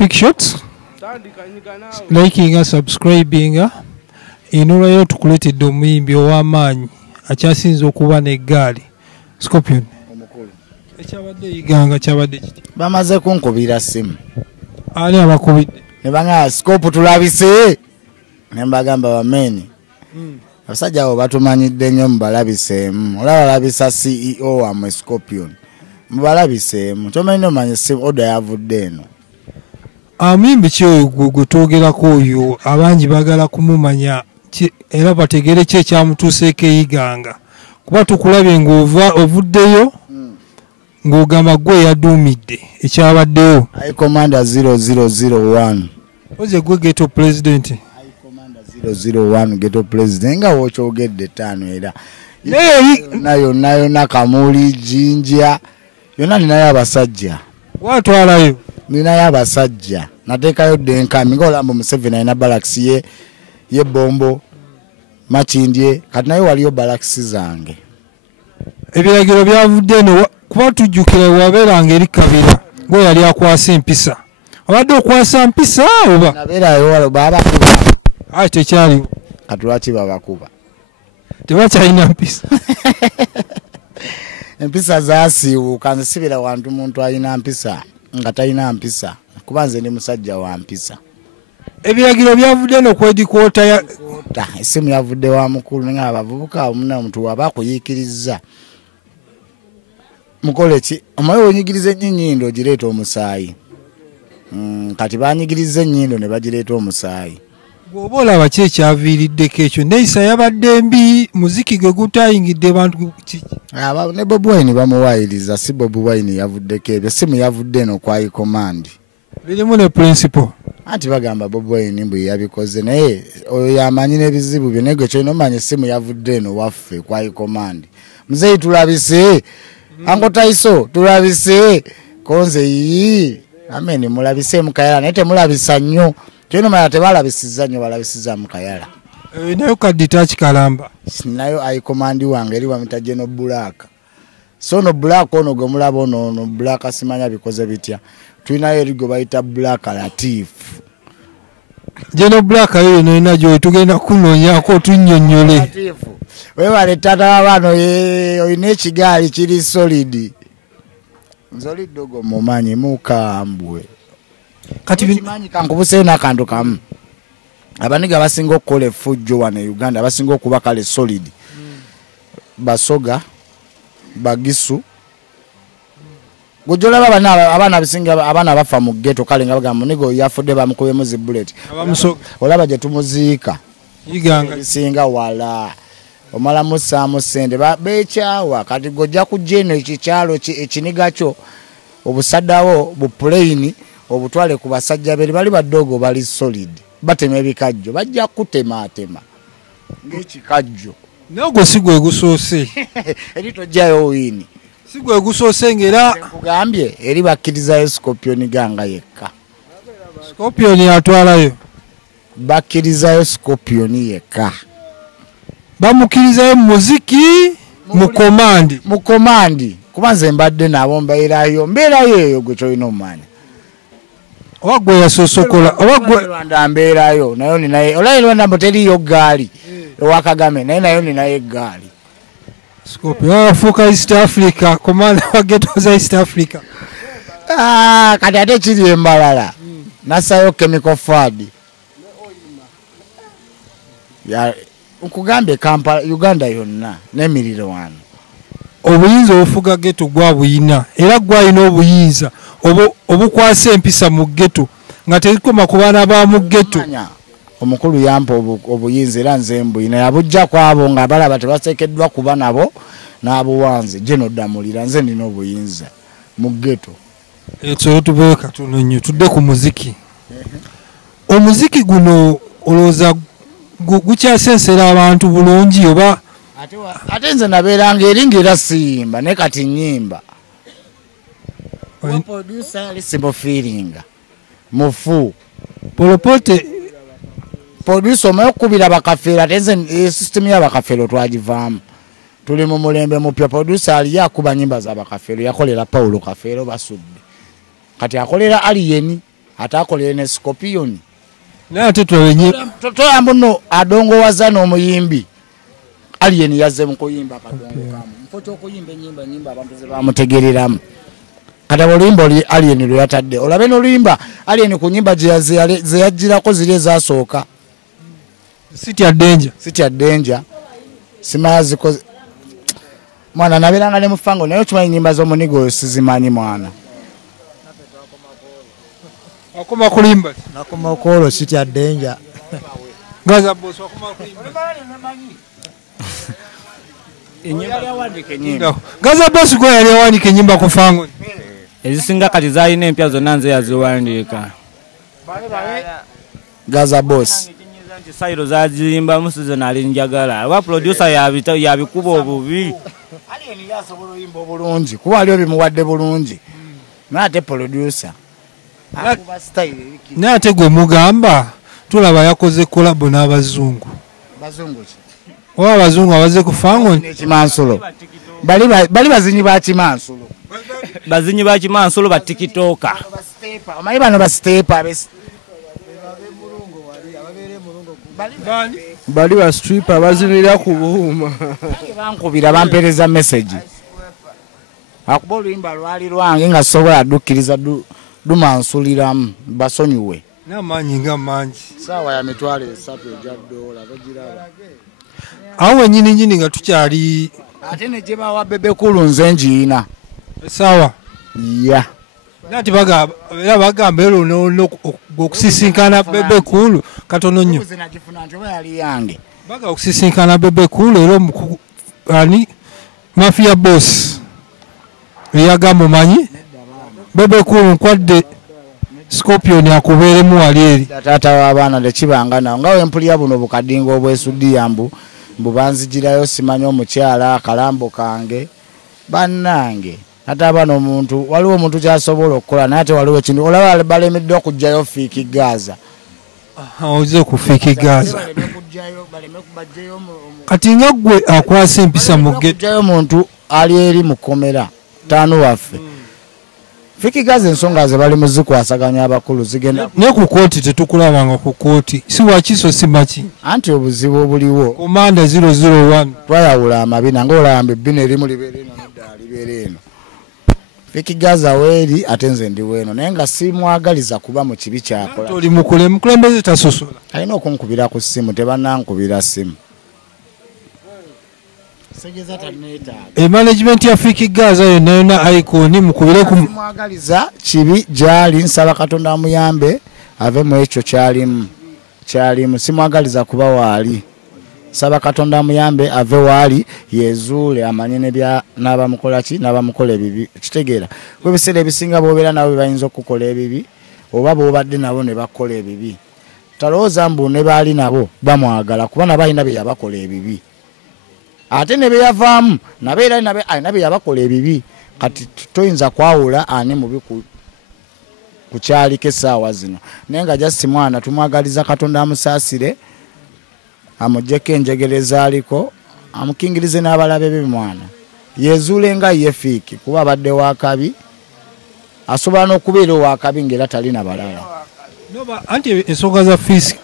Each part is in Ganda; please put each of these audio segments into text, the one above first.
Traffic Shots. Liking, subscribing. Inolwayo tukuletedde omuyimbi ow'amaanyi akyasinze okuba n'eggaali Scorpion. Ekyabadde yiganga kyabadde kiti. Bamaze kunkubira simu. Ani abakubidde? Ne banga scope tulabise. Ne mbagamba bameni. Abasajja abo batumanyidde nnyo mubalabiseemu. Olaba labisa CEO wa Scorpion. Mubalabiseemu. Tomanyi nomanya simu oda yavudde eno. Amuyimbi ki oyo gwe twogerako oyo abangi bagala kumumanya era bategere ki ekyamutuuseeko eyiganga. Kuba tukulabye ng'ovuddeyo ng'ogamba gwe yaduumidde ekyabaddeyo. High Commander 0001. Oze gwe Ghetto President. High Commander 001 Ghetto President nga wokyogedde ttaano era. Nayo nakamuli jinja. Yonna ninayo abasajja. Watwalayo. Ninayo abasajja. Nateekayo Denkami ng'olamba Museveni alina balakisi ye bombo Makindye kati naye waliyo balakisi zange. Ebiragiro byavudde eno kuba tujjukira wabeeranga eri Kabira gwe yali akwasa empisa. Obadde okwasa mpisa oba? Nabeerayo babakuba. Ayi tekyaliwo. Kati lwaki babakuba? Tebakyalina mpisa. Empisa zaasiiwuuka nze sibira wantu muntu alina mpisa nga talina mpisa kuba nze ndi musajja wa mpisa. Ebiragiro byavudde eno kwedikoota ya essimu yavudde wa mukulu nga abavubuka omuna omuntu waba akuyiikiriza. Mukole ki? Omaye onyigiriza ennyindo ogireeta omusaayi. Kati banyigiriza ennyindo ne bagireeta omusaayi. Bw'oba olaba ki ekyaviiriddeko ekyo neeyisa yabadde mbi muziki gwe gutayingidde bantu kiki? Ne Bobi Wine bamuwaayiriza si Bobi Wine yavuddeko ebyo essimu yavudde eno kwa High Command. Birimu ne principle. Anti bagamba Bobi Wine mbu yabikoze naye oyo yamanyi n'ebizibu byo naye gwe kyolina omanya essimu yavudde eno waffe kwa High Command. Muzeeyi tulabise. Ango Taiso tulabise. Konze yii. Amen mulabise Mukayala naye temulabisa nnyo. Kyolina omanya tebalabisiza nnyo balabisiza Mukayala. Nayo kaddi takikalamba. Nayo High Command wange eri wamita General Black. So no Black ono gwe mulaba ono Black asimanya bikoze bitya. Tulinayo erigo bayita Black Latif. General Black ayo nina gyo tugenda kunoonyako tunnyonnyole. Latif. Weewale tata abaana oyina ekigaali kiri solid. Nzoli dogo mumanyi mukambwe. Kati bimanyi kankubuseeyo n'akantu kamu. Abaniga basinga okukola effujjo wano e Uganda basinga okuba kale solid. Basoga, Bagisu. Gujolaba abana bisinga abana bafa mu ghetto kale nga bagamba nigo yafudde bamukubemu zi bullet. Olaba je tumuziika. Yiganga bisinga wala. Omala musamu sende beekyawa kati gojja kujeno ekikyalo ekiniga kyo obusaddawo bu plane obutwale ku basajja bali badogo bali solid. Batema ebikajjo bajja kutematema ng'ekikajjo. Nogo sigwe gusoose. Eri tojjayo wini. Sigwe gusoose ngera kugambye eri bakkirizayo Scorpion ganga yekka. Scorpion atwalayo. Bakkirizayo Scorpion yekka. Bamukirizayo muziki mu komandi. Kuba nze mbadde nabo mbeerayo eyo gwe kyolina omanya. Wagwe yasosokola Rwanda mbeerayo nayo ninaye olai Rwanda mboteriyo gaali ewa Kagame nayo ninaye gaali. Scorpion afuuka East Africa komanda wa Ghetto za East Africa. Kati ate kiri embalala nasayo chemical fad ukugambye Kampala Uganda yonna n'emiriro wano. Obuyinza obufuga Ghetto gwa buyina era gwalina obuyinza obukwasa empisa mu Ghetto nga terikoma ku baana ba mu Ghetto. Omukulu yampa obuyinza era nze mbuyina yabujja kwabo nga balaba tebasekeddwa kuba nabo n'abuwanze je noddamulira nze nina obuyinza mu Ghetto. Ekyo tubeeka tunonyo tudde ku muziki. Omuziki guno olooza gukyasensera abantu bulungi oba ate nze nabeeranga eringa era siyimba ne kati nnyimba. Producer yali simufiiringa mufu polopote producer omaye okubira bakafeero ate nze system y'abakafeero twagivaamu. Tuli mu mulembe mupya producer ali yakuba nyimba za bakafeero yakolera Paulo Kafeero basudde. Kati akolera Alien atakolera ne Scorpion nate twawenye toyamba nno adongowaza n'omuyimbi Alien yazze mu kuyimba akadongo kamu mfo ky'okuyimba ennyimba abantu ze bamutegereramu kati oluyimba oli Alien lwe yatadde olabe n'oluyimba Alien ku nnyimba ze yajjirako ziri ezasooka City ya Danger simaziko mwana naberanga ne mufango naye okimanyi nnyimba z'omunigo sizimanyi mwana akoma kulimba nakoma okolo City ya Danger Gaza boss akoma kulimba Gaza boss gwe yali awandika ennyimba ku fango ezisinga kati zalina empya zonna nze yaziwandiika Gaza boss nti sayiro zaziyimba musizona alinjagala wa producer yabikuba obubi Alien yasobola oyimba obulungi kuba aliyo bimuwadde bulungi nate producer akuba style nate gwe mugamba tulaba yakoze collab n'abazungu oba abazungu abaze ku fango n'ekimansulo bali bazinyi ba kimansulo bazinyi ba kimansulo ba tikitoka omanyi bano ba stepa bali ba stripper bazinira ku buuma bankubira bampereza message akuba oluyimba lwali lwange nga sobola addukiriza dumansuliramu basonyiwe n'amaanyi nga mangi saawa ya mitwalo 3 ejja $1 bagiraba awo nyini nga tukyali ate ne gye bawa bebe kulu nze njiina sawa ya nati bagamba ero okusisinkana bebe kulu katono nnyo baga okusisinkana bebe kulu era ani mafia boss eyagamba omanyi bebe kulu nkwadde Scorpion akubeeremu wali eri taata w'abaana tekibanga nawo nga wempulira buno bukadingo obwesudiyambu mbubanzigirayo simanyi omukyala akalambo kange bannange ate abana omuntu waliwo omuntu kyasobola okukola naye ate waliwo ekintu olaba balemedde okugjayo fiiki Gaza oze ku fiiki Gaza kati nga gwe akwasa empisa mu ggeto omuntu ali eri mu kkomera taano waffe Fiki Gaza ensonga ze bali muzikwasaganya abakulu zigenda ne ku kooti tetukulabanga ku kooti si wakiso si maki anti obuzibu obuliwo komanda 001 twayawula amabina ng'olamba ebbina erimu libeera eno nedda libeera eno Fiki Gaza weeri ate nze ndi weeno naye nga simwagaliza kuba mu kibi kyakola oli mukulembeze tasosola alina okunkubira ku ssimu tebanankubira ssimu management ya Fiki Gaza yonna icon mukubire ku mwagaliza kibi jali nsaba Katonda amuyambe ave mu ekyo kyalimu simwagaliza kuba waali saba Katonda amuyambe ave waali yezuule amanye ne bya n'abamukola ki n'abamukola ebibi kitegeera kwe biseera ebisinga bobeera nabo bayinza okukola ebibi oba bobadde nabo ne bakola ebibi talowooza mbu ne baali nabo bamwagala kuba nabalina bye yabakola ebibi ate ne beyavaamu nabeera nabe yabakola ebibi kati toyinza kwawula ani mubi ku kyaliko essaawa zino naye nga just mwana tumwagaliza Katonda amusaasire amuggyeko enjegere ezaaliko amukingirize n'abalabe be mwana yezuule nga ye Fiiki kuba abadde wakabi asobola n'okubeera owakabi ng'era talina balala anti ensonga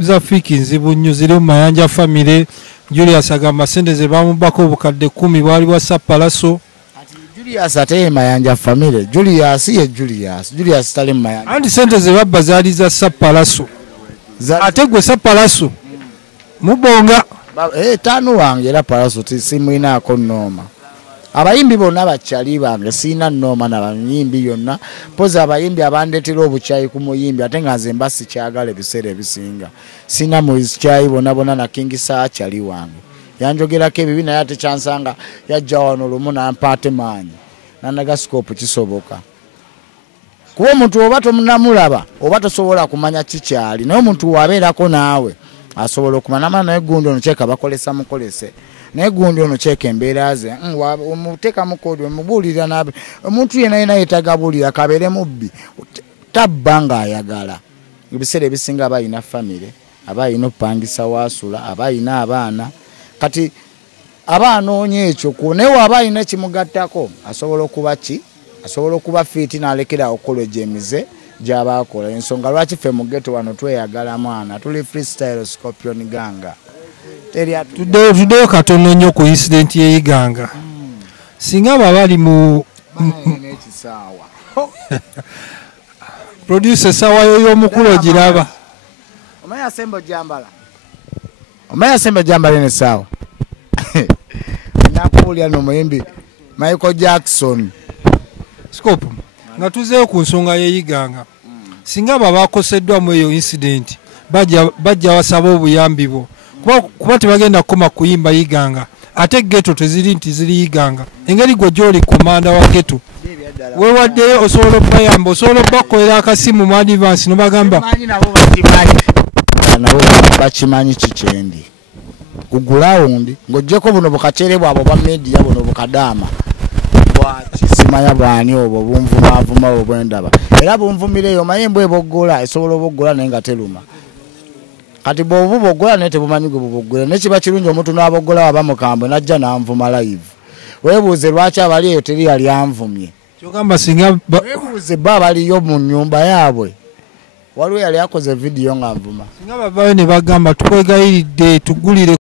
za Fiiki nzibu nnyo ziri mu Mayanja famire Julius agamba sente ze bamubako obukadde 10 bwali bwa Sapalaso Julius ate Mayanja famire Julius ye Julius tali Mayanja anti sente ze babba zaali za Sapalaso ate gwe Sapalaso mubonga taano wange era Palaso tisimwinaako nnooma abayimbi bonna bakyali bange siina nnooma n'abayimbi yonna poza abayimbi abandetera obukyayi ku muyimbi ate nga nze mba sikyagala ebiseera ebisinga siina mukyayi bonna na King Saa kyali wange yanjogerako ebibi naye ate kyansanga yajja wano lumu nampaate maanyi nandaga sikopu kisoboka kuba omuntu oba tomunamulaba oba tosobola kumanya kikyali naye omuntu wabeerako naawe asobola okumanya naye gundi ono kyeka bakolesa mukolese naye gundi ono kyeka embeera ze omuteeka mukodi omubuulirira nabe omuntu yenayena yetagabuulira kabeere mubbi tabba ng'ayagala ebiseera ebisinga aba ayina famire aba ayina okupangisa waasula aba ayina abaana kati aba anoonya ekyo naye waaba ayina kimugattako asobola okuba ki asobola okuba fiiti n'alekera okukola emize gyabakola ensonga lwaki ffe mu ghetto wano tweyagala mwana tuli freestyle Scorpion Ganga tuddeyo katono nnyo ku incident y'eyiganga singa baba bali mu n'ekisaawa producer sawa y'omukulu giraba omanya sembo jambala n'essaawa nakuwulira n'omuyimbi Michael Jackson Scope nga tuzeeyo ku nsonga y'eyiganga singa baba bakoseddwa mu eyo incident bajja basaba obuyambi bwo kuba tebagenda kukoma kuyimba yiganga ate ghetto teziri nti ziri yiganga engeri gwe gy'oli komanda wa ghetto weewaddeyo osobola obbayamba osobola obbakolera akasimu mu advance nobagamba nabo bakimanyi kikyendi kugulawundi ng'oggyeko buno bukacere bwabo bwa media buno bukadaama bwakisimanya bwani obwo bunvumaavuma obwo bwendaba era bunvumireyo omanyi mbwe boggola esobola oboggola naye nga teruma kati bw'obu boggola naye tebumanyi gwe buboggola naye kiba kirungi omuntu n'aboggola waba mukambwe n'ajja n'anvuma live weebuuze lwaki abali eyo teri yali anvumye kyogamba singa weebuuze bo abaliyo mu nnyumba yaabwe waliwo yali akoze vidiyo nga nvuma singa bavayo ne bagamba tukwegayiridde tugulire